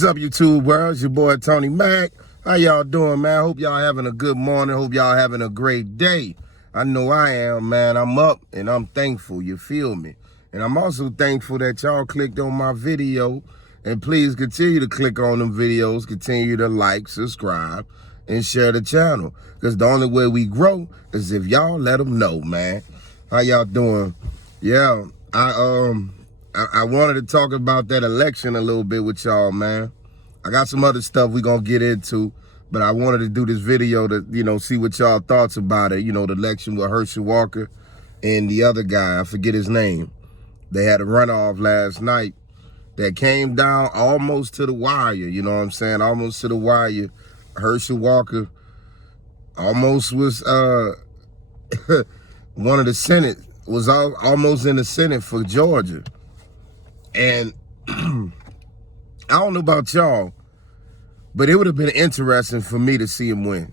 What's up, YouTube world? It's your boy Tony Mack. How y'all doing, man? Hope y'all having a good morning. Hope y'all having a great day. I know I am, man. I'm up and I'm thankful, you feel me? And I'm also thankful that y'all clicked on my video. And please continue to click on them videos, continue to like, subscribe, and share the channel. Because the only way we grow is if y'all let them know, man. How y'all doing? Yeah, I wanted to talk about that election a little bit with y'all, man. I got some other stuff we gonna get into, but I wanted to do this video to, see what y'all thoughts about it. The election with Herschel Walker and the other guy, I forget his name. They had a runoff last night that came down almost to the wire, you know what I'm saying? Almost to the wire. Herschel Walker almost was one of the Senate, was almost in the Senate for Georgia. And I don't know about y'all, but it would have been interesting for me to see him win.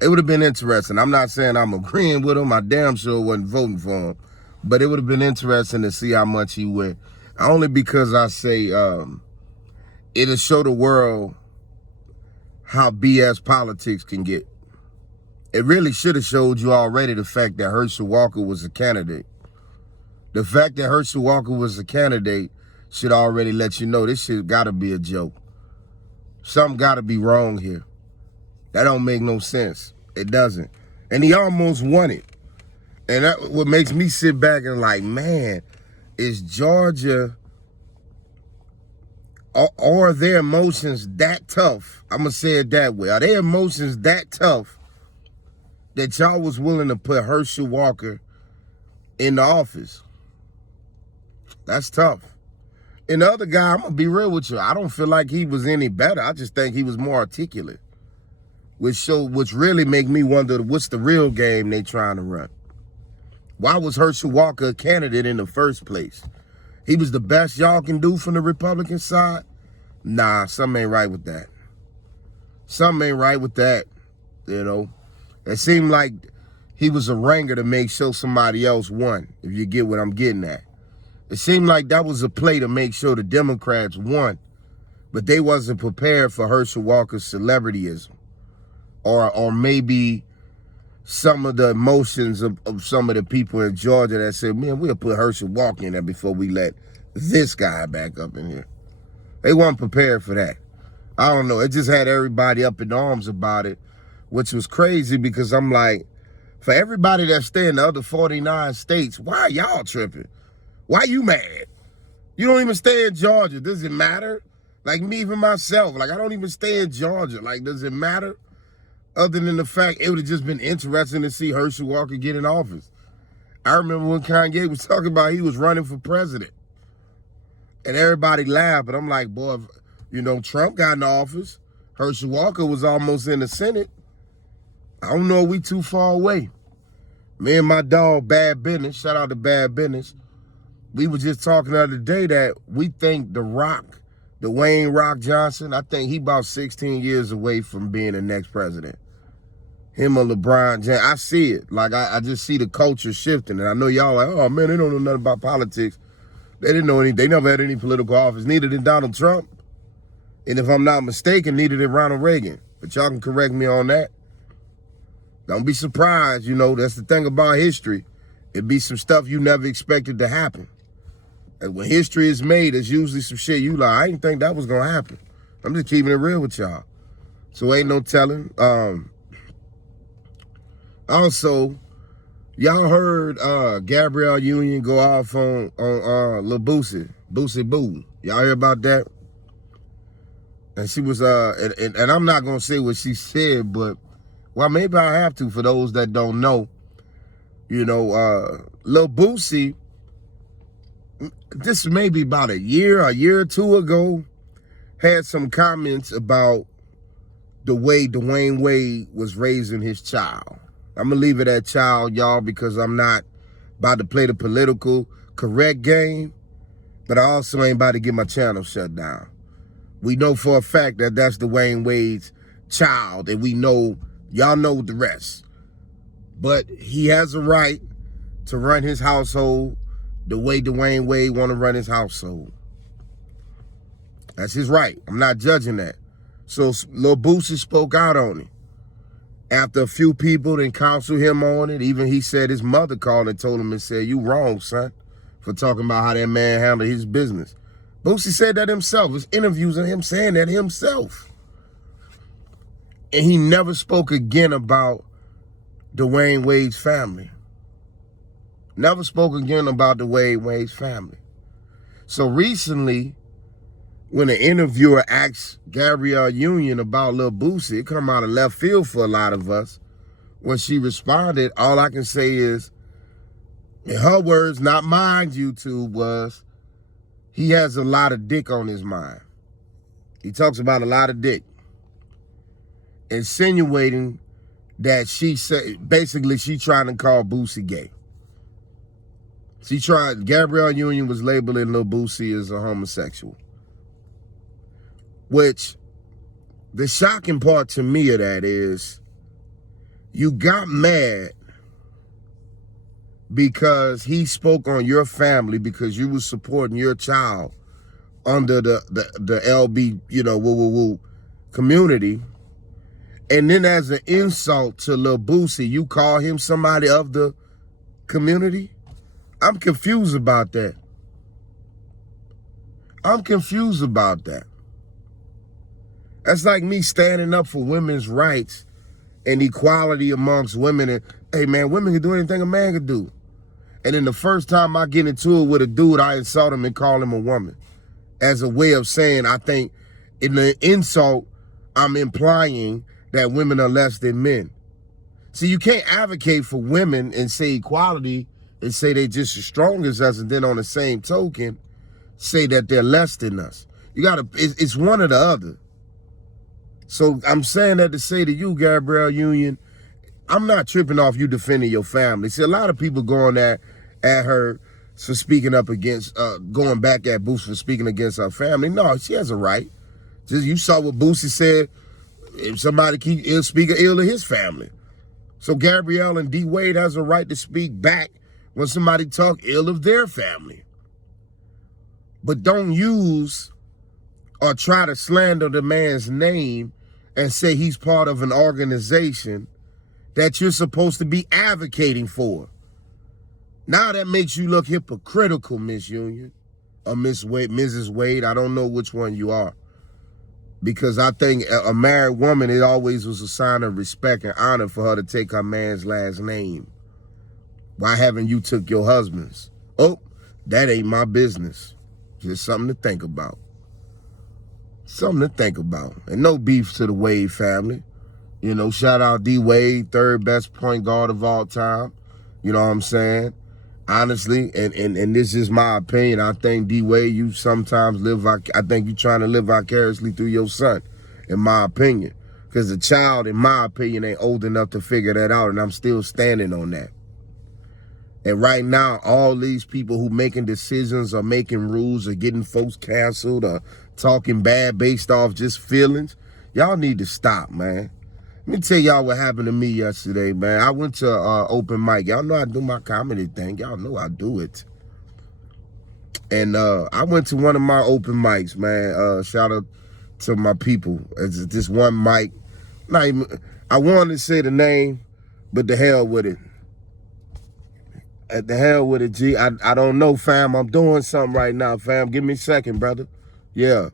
It would have been interesting. I'm not saying I'm agreeing with him. I damn sure wasn't voting for him. But it would have been interesting to see how much he win. Only because I say it'll show the world how BS politics can get. It really should have showed you already the fact that Herschel Walker was a candidate. The fact that Herschel Walker was a candidate should already let you know this shit gotta be a joke. Something gotta be wrong here. That don't make no sense. It doesn't. And he almost won it. And that what makes me sit back and like, man, is Georgia, are their emotions that tough? I'm gonna say it that way. Are their emotions that tough that y'all was willing to put Herschel Walker in the office? That's tough. And the other guy, I'm gonna be real with you, I don't feel like he was any better. I just think he was more articulate, which really make me wonder what's the real game they trying to run. Why was Herschel Walker a candidate in the first place? He was the best y'all can do from the Republican side? Nah, something ain't right with that. Something ain't right with that, It seemed like he was a ringer to make sure somebody else won, if you get what I'm getting at. It seemed like that was a play to make sure the Democrats won, but they wasn't prepared for Herschel Walker's celebrityism, or maybe some of the emotions of some of the people in Georgia that said, man, we'll put Herschel Walker in there before we let this guy back up in here. They weren't prepared for that. I don't know. It just had everybody up in arms about it, which was crazy because I'm like, for everybody that stay in the other 49 states, why are y'all tripping? Why you mad? You don't even stay in Georgia. Does it matter? Like me, even myself, like I don't even stay in Georgia. Like, does it matter? Other than the fact it would have just been interesting to see Herschel Walker get in office. I remember when Kanye was talking about he was running for president. And everybody laughed, but I'm like, boy, Trump got in office. Herschel Walker was almost in the Senate. I don't know if we too far away. Me and my dog, Bad Business, shout out to Bad Business, we were just talking the other day that we think Dwayne Rock Johnson, I think he about 16 years away from being the next president. Him or LeBron James, I see it. Like, I just see the culture shifting. And I know y'all like, oh, man, they don't know nothing about politics. They didn't know any, they never had any political office. Neither did Donald Trump. And if I'm not mistaken, neither did Ronald Reagan. But y'all can correct me on that. Don't be surprised, that's the thing about history. It'd be some stuff you never expected to happen. And when history is made, there's usually some shit you like, I didn't think that was gonna happen. I'm just keeping it real with y'all. So ain't no telling. Also, y'all heard Gabrielle Union go off on Lil Boosie, Boosie Boo. Y'all hear about that? And she was, and I'm not gonna say what she said, but, well, maybe I have to for those that don't know. Lil Boosie, this may be about a year or two ago, had some comments about the way Dwayne Wade was raising his child. I'm going to leave it at child, y'all, because I'm not about to play the political correct game, but I also ain't about to get my channel shut down. We know for a fact that that's Dwayne Wade's child, and we know, y'all know the rest. But he has a right to run his household the way Dwayne Wade want to run his household. That's his right. I'm not judging that. So Lil Boosie spoke out on it. After a few people then counseled him on it, even he said his mother called and told him and said, "You wrong, son, for talking about how that man handled his business." Boosie said that himself. There's interviews of him saying that himself. And he never spoke again about Dwayne Wade's family. Never spoke again about Dwayne Wade's family. So recently, when an interviewer asked Gabrielle Union about Lil Boosie, it come out of left field for a lot of us. When she responded, all I can say is, in her words, not mine, YouTube, was, he has a lot of dick on his mind. He talks about a lot of dick. Insinuating that she said, basically she trying to call Boosie gay. Gabrielle Union was labeling Lil Boosie as a homosexual. Which, the shocking part to me of that is, you got mad because he spoke on your family because you was supporting your child under the LB, community. And then as an insult to Lil Boosie, you call him somebody of the community? I'm confused about that. I'm confused about that. That's like me standing up for women's rights and equality amongst women. And, hey, man, women can do anything a man can do. And then the first time I get into it with a dude, I insult him and call him a woman. As a way of saying, I think in the insult, I'm implying that women are less than men. See, you can't advocate for women and say equality and say they just as strong as us, and then on the same token, say that they're less than us. You gotta, it's one or the other. So I'm saying that to say to you, Gabrielle Union, I'm not tripping off you defending your family. See, a lot of people going at her for speaking up against, going back at Boosie for speaking against her family. No, she has a right. Just, you saw what Boosie said. If somebody he'll speak ill of his family. So Gabrielle and D Wade has a right to speak back when somebody talk ill of their family. But don't use or try to slander the man's name and say he's part of an organization that you're supposed to be advocating for. Now that makes you look hypocritical, Miss Union, or Miss Wade, Mrs. Wade. I don't know which one you are. Because I think a married woman, it always was a sign of respect and honor for her to take her man's last name. Why haven't you took your husband's? Oh, that ain't my business. Just something to think about. Something to think about. And no beef to the Wade family. You know, shout out D Wade, third best point guard of all time. You know what I'm saying? Honestly, and this is my opinion, I think D Wade, you sometimes I think you're trying to live vicariously through your son, in my opinion. Because the child, in my opinion, ain't old enough to figure that out, and I'm still standing on that. And right now, all these people who making decisions or making rules or getting folks canceled or talking bad based off just feelings, y'all need to stop, man. Let me tell y'all what happened to me yesterday, man. I went to open mic. Y'all know I do my comedy thing. Y'all know I do it. And I went to one of my open mics, man. Shout out to my people. It's this one mic. I wanted to say the name, but the hell with it. At the hell with it, G. I don't know, fam. I'm doing something right now, fam. Give me a second, brother. Yeah.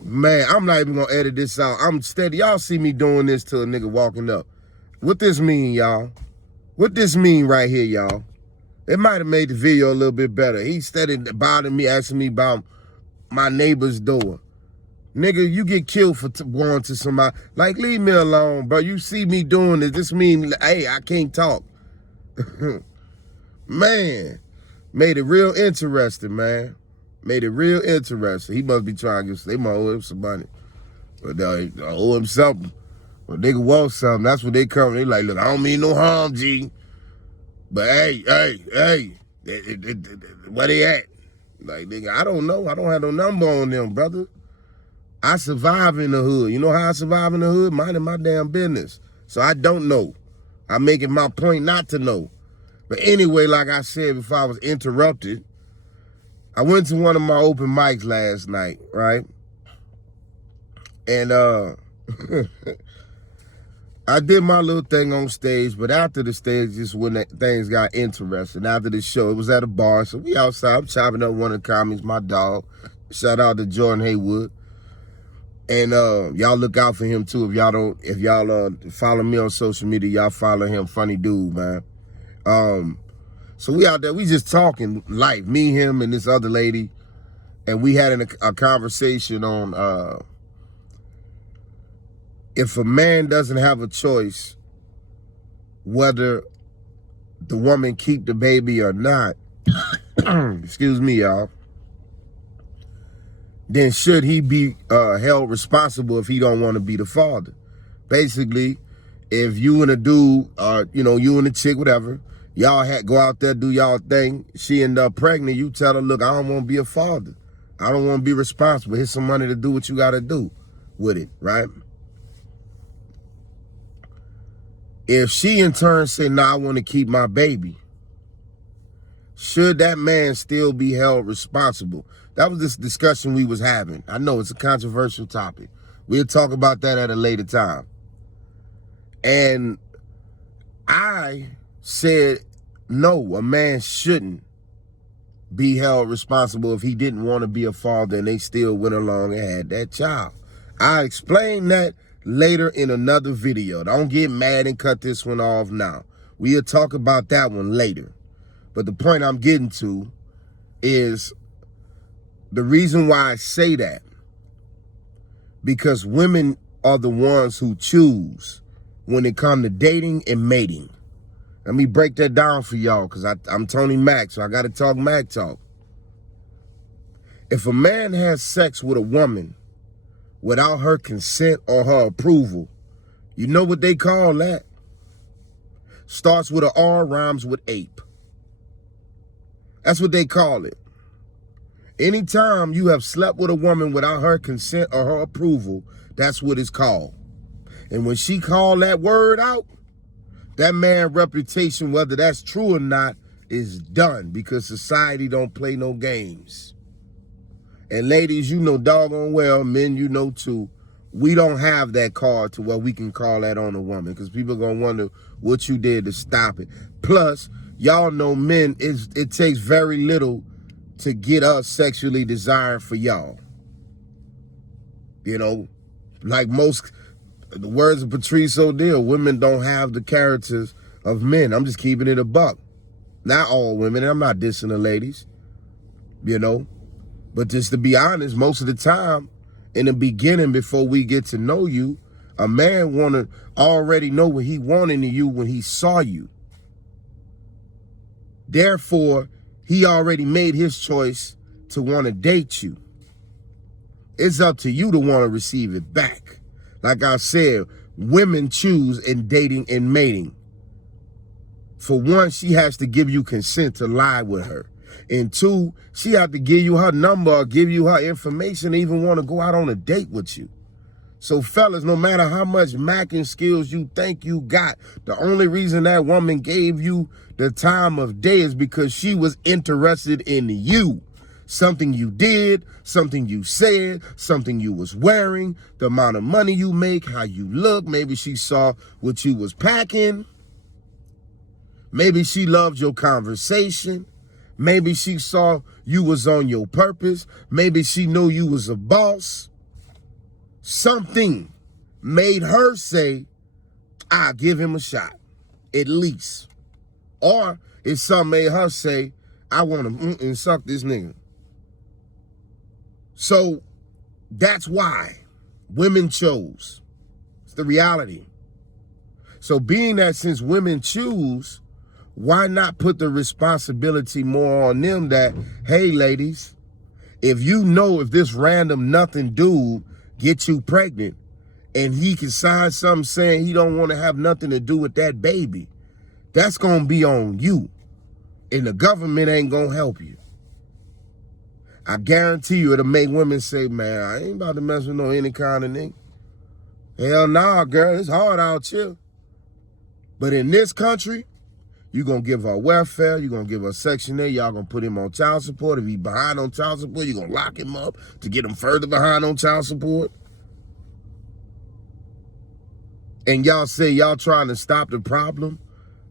Man, I'm not even gonna edit this out. I'm steady. Y'all see me doing this to a nigga walking up. What this mean, y'all? What this mean right here, y'all? It might have made the video a little bit better. He steady bothering me, asking me about my neighbor's door. Nigga, you get killed for going to somebody. Like, leave me alone, bro. You see me doing this. This mean, hey, I can't talk. Man, made it real interesting, man. Made it real interesting. He must be trying to get, they might owe him some money. But they owe him something. But nigga want something. That's what they come. They like, look, I don't mean no harm, G. But hey, where they at? Like, nigga, I don't know. I don't have no number on them, brother. I survive in the hood. You know how I survive in the hood? Minding my damn business. So I don't know. I'm making my point not to know. But anyway, like I said before I was interrupted, I went to one of my open mics last night, right? And I did my little thing on stage, but after the stage, just when things got interesting. After the show, it was at a bar, so we outside. I'm chopping up one of the comics, my dog. Shout out to Jordan Haywood. And y'all look out for him too. If y'all follow me on social media, y'all follow him. Funny dude, man. So we out there, we just talking life, me, him, and this other lady, and we had a conversation on if a man doesn't have a choice whether the woman keep the baby or not, excuse me, y'all, then should he be held responsible if he don't want to be the father? Basically, if you and a dude, you and a chick, whatever, y'all go out there, do y'all thing, she end up pregnant, you tell her, look, I don't want to be a father. I don't want to be responsible. Here's some money to do what you got to do with it, right? If she in turn say, nah, I want to keep my baby, should that man still be held responsible? That was this discussion we was having. I know it's a controversial topic. We'll talk about that at a later time. And I said, no, a man shouldn't be held responsible if he didn't want to be a father and they still went along and had that child. I explained that later in another video. Don't get mad and cut this one off now. We'll talk about that one later. But the point I'm getting to is the reason why I say that, because women are the ones who choose when it comes to dating and mating. Let me break that down for y'all, because I'm Tony Mack, so I got to talk Mack talk. If a man has sex with a woman without her consent or her approval, you know what they call that? Starts with an R, rhymes with ape. That's what they call it. Anytime you have slept with a woman without her consent or her approval, that's what it's called. And when she called that word out, that man's reputation, whether that's true or not, is done, because society don't play no games. And ladies, you know doggone well, men, you know too, we don't have that card to where we can call that on a woman, because people are going to wonder what you did to stop it. Plus, y'all know men, it takes very little to get us sexually desired for y'all. You know, like the words of Patrice O'Neal, women don't have the characters of men. I'm just keeping it a buck. Not all women, and I'm not dissing the ladies, you know. But just to be honest, most of the time, in the beginning, before we get to know you, a man want to already know what he wanted in you when he saw you. Therefore, he already made his choice to want to date you. It's up to you to want to receive it back. Like I said, women choose in dating and mating. For one, she has to give you consent to lie with her. And two, she has to give you her number or give you her information to even want to go out on a date with you. So fellas, no matter how much macking skills you think you got, the only reason that woman gave you the time of day is because she was interested in you. Something you did, something you said, something you was wearing, the amount of money you make, how you look. Maybe she saw what you was packing. Maybe she loved your conversation. Maybe she saw you was on your purpose. Maybe she knew you was a boss. Something made her say, I'll give him a shot, at least. Or if something made her say, I want to suck this nigga. So that's why women chose. It's the reality. So being that since women choose, why not put the responsibility more on them that, hey, ladies, if you know if this random nothing dude gets you pregnant and he can sign something saying he don't want to have nothing to do with that baby, that's going to be on you. And the government ain't going to help you. I guarantee you it'll make women say, man, I ain't about to mess with no any kind of nigga. Hell nah, girl, it's hard out here. But in this country, you're going to give her welfare, you're going to give her Section 8, y'all going to put him on child support. If he behind on child support, you're going to lock him up to get him further behind on child support. And y'all say y'all trying to stop the problem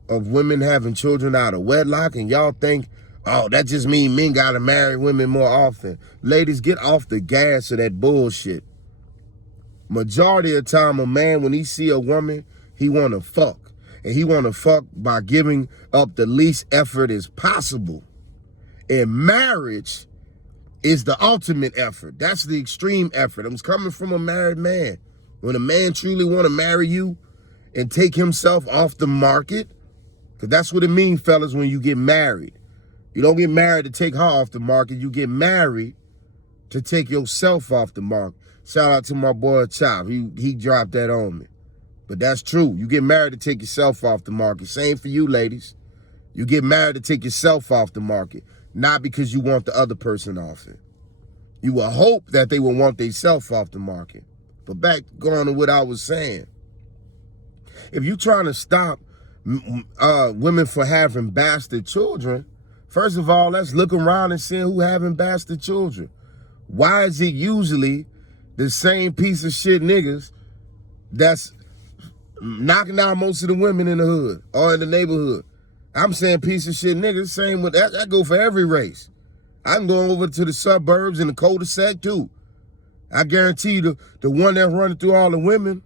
of women having children out of wedlock, and y'all think, oh, that just means men gotta marry women more often. Ladies, get off the gas of that bullshit. Majority of the time, a man, when he see a woman, he wanna fuck. And he wanna fuck by giving up the least effort as possible. And marriage is the ultimate effort. That's the extreme effort. I'm coming from a married man. When a man truly wanna marry you and take himself off the market, because that's what it means, fellas, when you get married. You don't get married to take her off the market. You get married to take yourself off the market. Shout out to my boy Chop. He dropped that on me. But that's true. You get married to take yourself off the market. Same for you, ladies. You get married to take yourself off the market, not because you want the other person off it. You will hope that they will want themselves off the market. But back going to what I was saying. If you're trying to stop women for having bastard children, first of all, let's look around and see who having bastard children. Why is it usually the same piece of shit niggas that's knocking down most of the women in the hood or in the neighborhood? I'm saying piece of shit niggas, same with that go for every race. I'm going over to the suburbs and the cul-de-sac too. I guarantee you the one that's running through all the women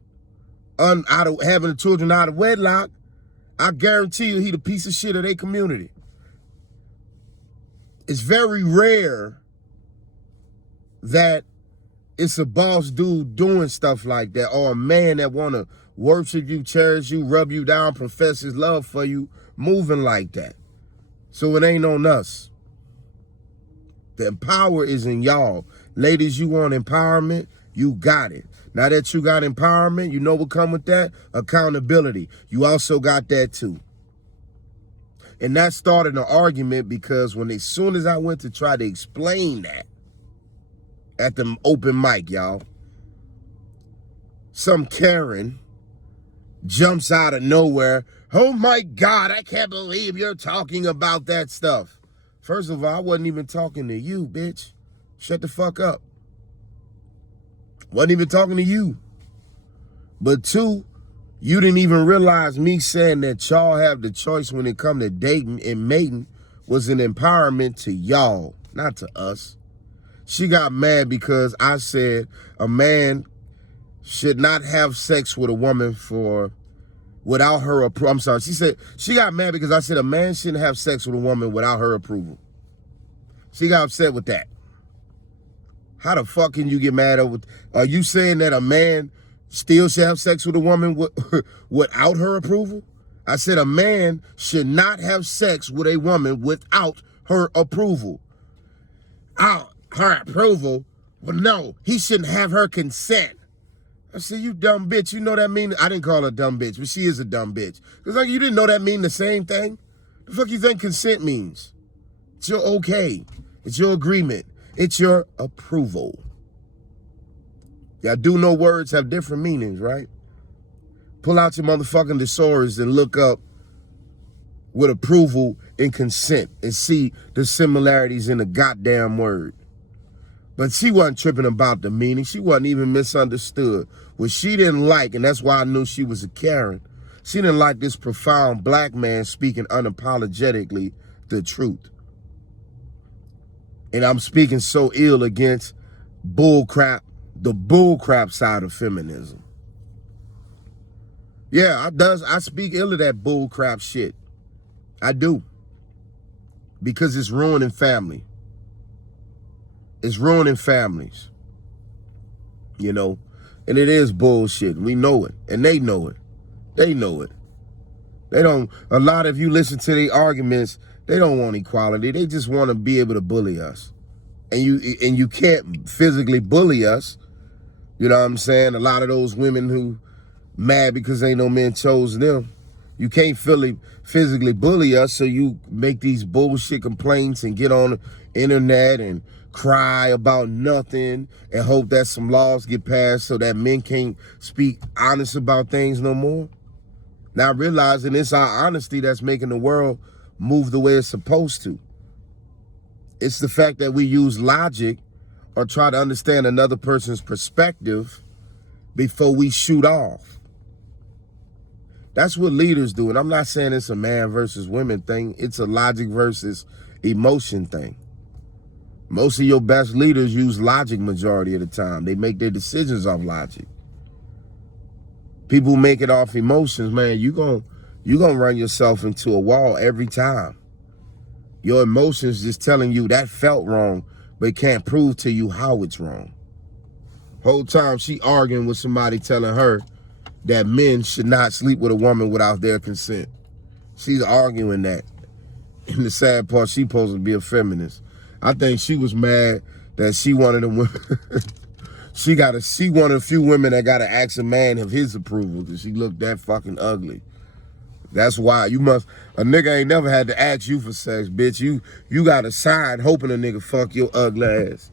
out of having the children out of wedlock, I guarantee you he the piece of shit of their community. It's very rare that it's a boss dude doing stuff like that, or a man that want to worship you, cherish you, rub you down, profess his love for you, moving like that. So it ain't on us. The power is in y'all. Ladies, you want empowerment? You got it. Now that you got empowerment, you know what come with that? Accountability. You also got that too. And that started an argument because as soon as I went to try to explain that at the open mic, y'all, some Karen jumps out of nowhere. Oh my God, I can't believe you're talking about that stuff. First of all, I wasn't even talking to you, bitch. Shut the fuck up. Wasn't even talking to you. But two, you didn't even realize me saying that y'all have the choice when it come to dating and mating was an empowerment to y'all, not to us. She got mad because I said a man should not have sex with a woman without her approval. I'm sorry. She said she got mad because I said a man shouldn't have sex with a woman without her approval. She got upset with that. How the fuck can you get mad over? Are you saying that a man still should have sex with a woman without her approval? I said a man should not have sex with a woman without her approval. Oh, her approval? Well, no, he shouldn't have her consent. I said, you dumb bitch. You know that mean? I didn't call her a dumb bitch, but she is a dumb bitch. It's like you didn't know that mean the same thing? The fuck you think consent means? It's your okay. It's your agreement. It's your approval. Y'all do know words have different meanings, right? Pull out your motherfucking thesaurus and look up what approval and consent and see the similarities in the goddamn word. But she wasn't tripping about the meaning. She wasn't even misunderstood. What she didn't like, and that's why I knew she was a Karen, she didn't like this profound black man speaking unapologetically the truth. And I'm speaking so ill against bullcrap, the bullcrap side of feminism. Yeah, I speak ill of that bullcrap shit. I do. Because it's ruining family. It's ruining families. You know? And it is bullshit. We know it. And they know it. They know it. They don't, a lot of you listen to the arguments, they don't want equality. They just want to be able to bully us. And you can't physically bully us. You know what I'm saying? A lot of those women who mad because ain't no men chose them. You can't physically bully us, so you make these bullshit complaints and get on the internet and cry about nothing and hope that some laws get passed so that men can't speak honest about things no more. Now realizing it's our honesty that's making the world move the way it's supposed to. It's the fact that we use logic or try to understand another person's perspective before we shoot off. That's what leaders do. And I'm not saying it's a man versus women thing. It's a logic versus emotion thing. Most of your best leaders use logic majority of the time. They make their decisions off logic. People who make it off emotions, man, you gonna run yourself into a wall every time. Your emotions just telling you that felt wrong, but it can't prove to you how it's wrong. Whole time she arguing with somebody telling her that men should not sleep with a woman without their consent. She's arguing that. And the sad part, she supposed to be a feminist. I think she was mad that she wanted a women. she one of the few women that got to ask a man of his approval because she looked that fucking ugly. That's why a nigga ain't never had to ask you for sex, bitch. You got to sign hoping a nigga fuck your ugly ass.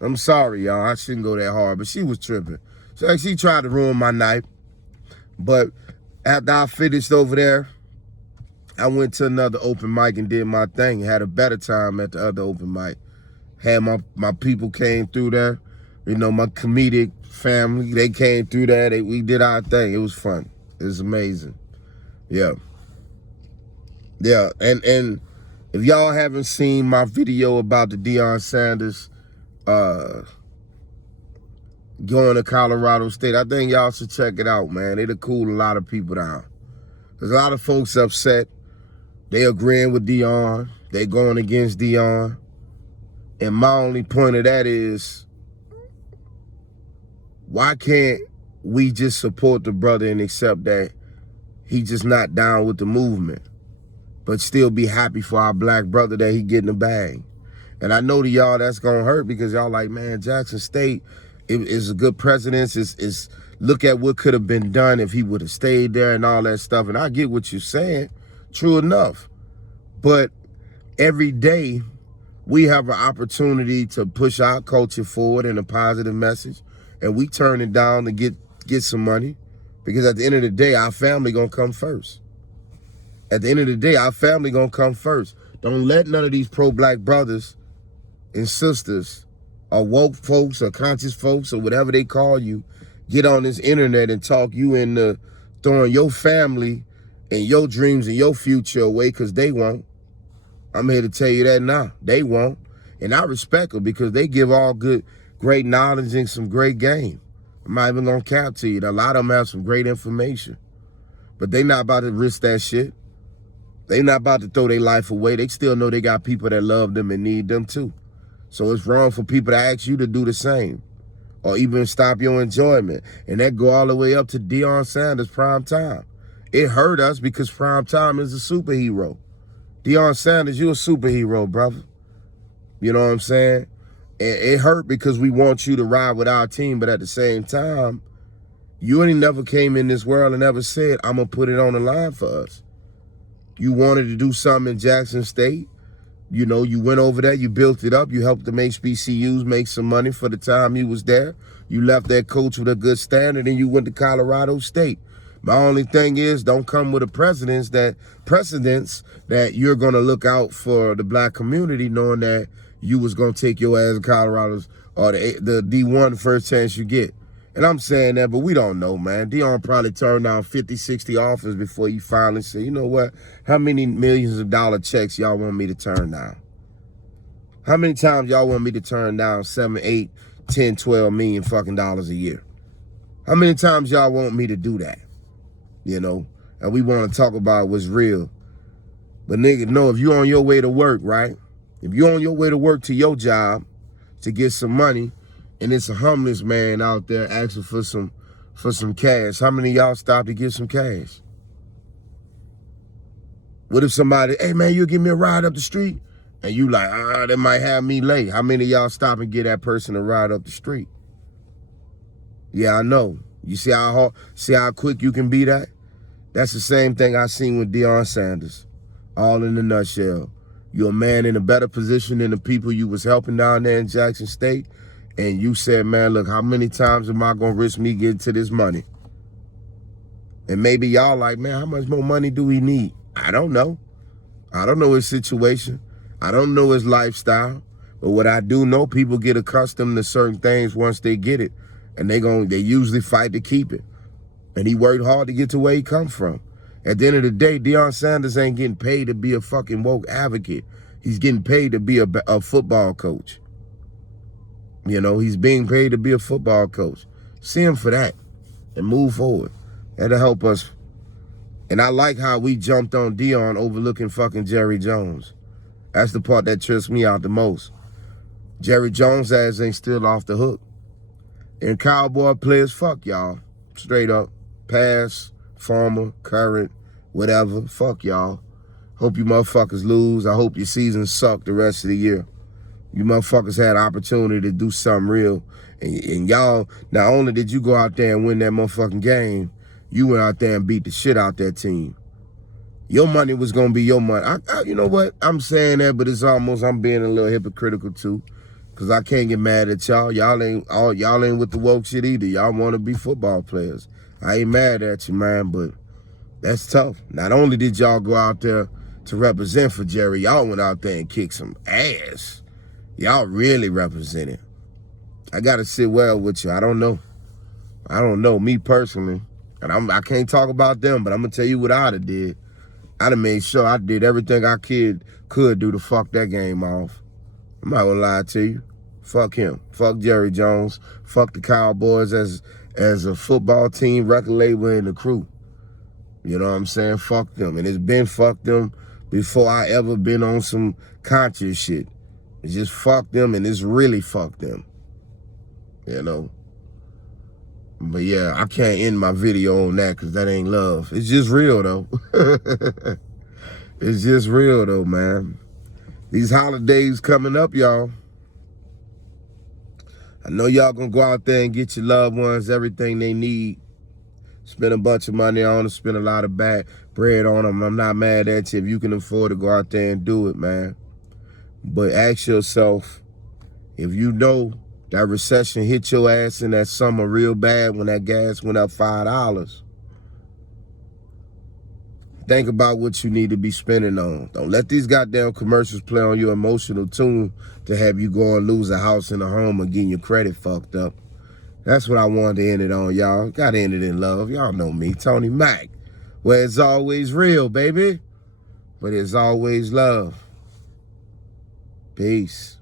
I'm sorry, y'all. I shouldn't go that hard, but she was tripping. So she tried to ruin my night. But after I finished over there, I went to another open mic and did my thing. Had a better time at the other open mic. Had my people came through there. You know, my comedic family, they came through there. We did our thing. It was fun. It was amazing. Yeah. Yeah, and if y'all haven't seen my video about the Deion Sanders going to Colorado State, I think y'all should check it out, man. It'll cool a lot of people down. There's a lot of folks upset. They agreeing with Deion. They going against Deion. And my only point of that is, why can't we just support the brother and accept that he just not down with the movement, but still be happy for our black brother that he getting a bag? And I know to y'all that's gonna hurt because y'all like, man, Jackson State is a good precedence. Is look at what could have been done if he would have stayed there and all that stuff. And I get what you're saying, true enough. But every day we have an opportunity to push our culture forward in a positive message, and we turn it down to get some money, because at the end of the day, our family gonna come first. At the end of the day, our family gonna come first. Don't let none of these pro-black brothers and sisters or woke folks or conscious folks or whatever they call you get on this internet and talk you into throwing your family and your dreams and your future away, because they won't. I'm here to tell you that now. They won't. And I respect them because they give all great knowledge and some great game. I'm not even gonna cap to you. A lot of them have some great information, but they not about to risk that shit. They not about to throw their life away. They still know they got people that love them and need them too. So it's wrong for people to ask you to do the same or even stop your enjoyment. And that go all the way up to Deion Sanders prime time. It hurt us because prime time is a superhero. Deion Sanders, you a superhero, brother. You know what I'm saying? And it hurt because we want you to ride with our team, but at the same time, you ain't never came in this world and ever said, I'm gonna put it on the line for us. You wanted to do something in Jackson State. You know, you went over there, you built it up, you helped them HBCUs make some money for the time you was there. You left that coach with a good standard and you went to Colorado State. My only thing is, don't come with a precedence that you're gonna look out for the black community knowing that you was gonna take your ass to Colorado's or the D1 first chance you get. And I'm saying that, but we don't know, man. Deion probably turned down 50, 60 offers before he finally said, you know what? How many millions of dollar checks y'all want me to turn down? How many times y'all want me to turn down 7, 8, 10, 12 million fucking dollars a year? How many times y'all want me to do that? You know, and we want to talk about what's real. But nigga, no, if you on your way to work, right? If you on your way to work to your job to get some money, and it's a homeless man out there asking for some cash, how many of y'all stop to get some cash? What if somebody, hey man, you give me a ride up the street? And you like, that might have me late. How many of y'all stop and get that person a ride up the street? Yeah, I know. You see how quick you can be that? That's the same thing I seen with Deion Sanders. All in a nutshell. You're a man in a better position than the people you was helping down there in Jackson State. And you said, man, look, how many times am I going to risk me getting to this money? And maybe y'all like, man, how much more money do we need? I don't know. I don't know his situation. I don't know his lifestyle. But what I do know, people get accustomed to certain things once they get it. And they usually fight to keep it. And he worked hard to get to where he come from. At the end of the day, Deion Sanders ain't getting paid to be a fucking woke advocate. He's getting paid to be a football coach. You know, he's being paid to be a football coach. See him for that and move forward. That'll help us. And I like how we jumped on Deion overlooking fucking Jerry Jones. That's the part that trips me out the most. Jerry Jones' ass ain't still off the hook. And Cowboy players, fuck y'all. Straight up. Past, former, current, whatever. Fuck y'all. Hope you motherfuckers lose. I hope your season suck the rest of the year. You motherfuckers had opportunity to do something real. And y'all, not only did you go out there and win that motherfucking game, you went out there and beat the shit out that team. Your money was going to be your money. You know what? I'm saying that, but it's almost, I'm being a little hypocritical too. Because I can't get mad at y'all. Y'all ain't with the woke shit either. Y'all want to be football players. I ain't mad at you, man, but that's tough. Not only did y'all go out there to represent for Jerry, y'all went out there and kicked some ass. Y'all really represented. I got to sit well with you. I don't know. Me personally. And I can't talk about them, but I'm going to tell you what I'd have did. I'd have made sure I did everything I could do to fuck that game off. I'm not going to lie to you. Fuck him. Fuck Jerry Jones. Fuck the Cowboys as a football team, record label, and the crew. You know what I'm saying? Fuck them. And it's been fuck them before I ever been on some conscious shit. It's just fuck them, and it's really fuck them. You know? But yeah, I can't end my video on that because that ain't love. It's just real, though. It's just real, though, man. These holidays coming up, y'all. I know y'all gonna go out there and get your loved ones everything they need. Spend a bunch of money on them, spend a lot of bread on them. I'm not mad at you if you can afford to go out there and do it, man. But ask yourself, if you know that recession hit your ass in that summer real bad when that gas went up $5, think about what you need to be spending on. Don't let these goddamn commercials play on your emotional tune to have you go and lose a house and a home and getting your credit fucked up. That's what I wanted to end it on, y'all. Gotta end it in love. Y'all know me, Tony Mack. Where it's always real, baby. But it's always love. Peace.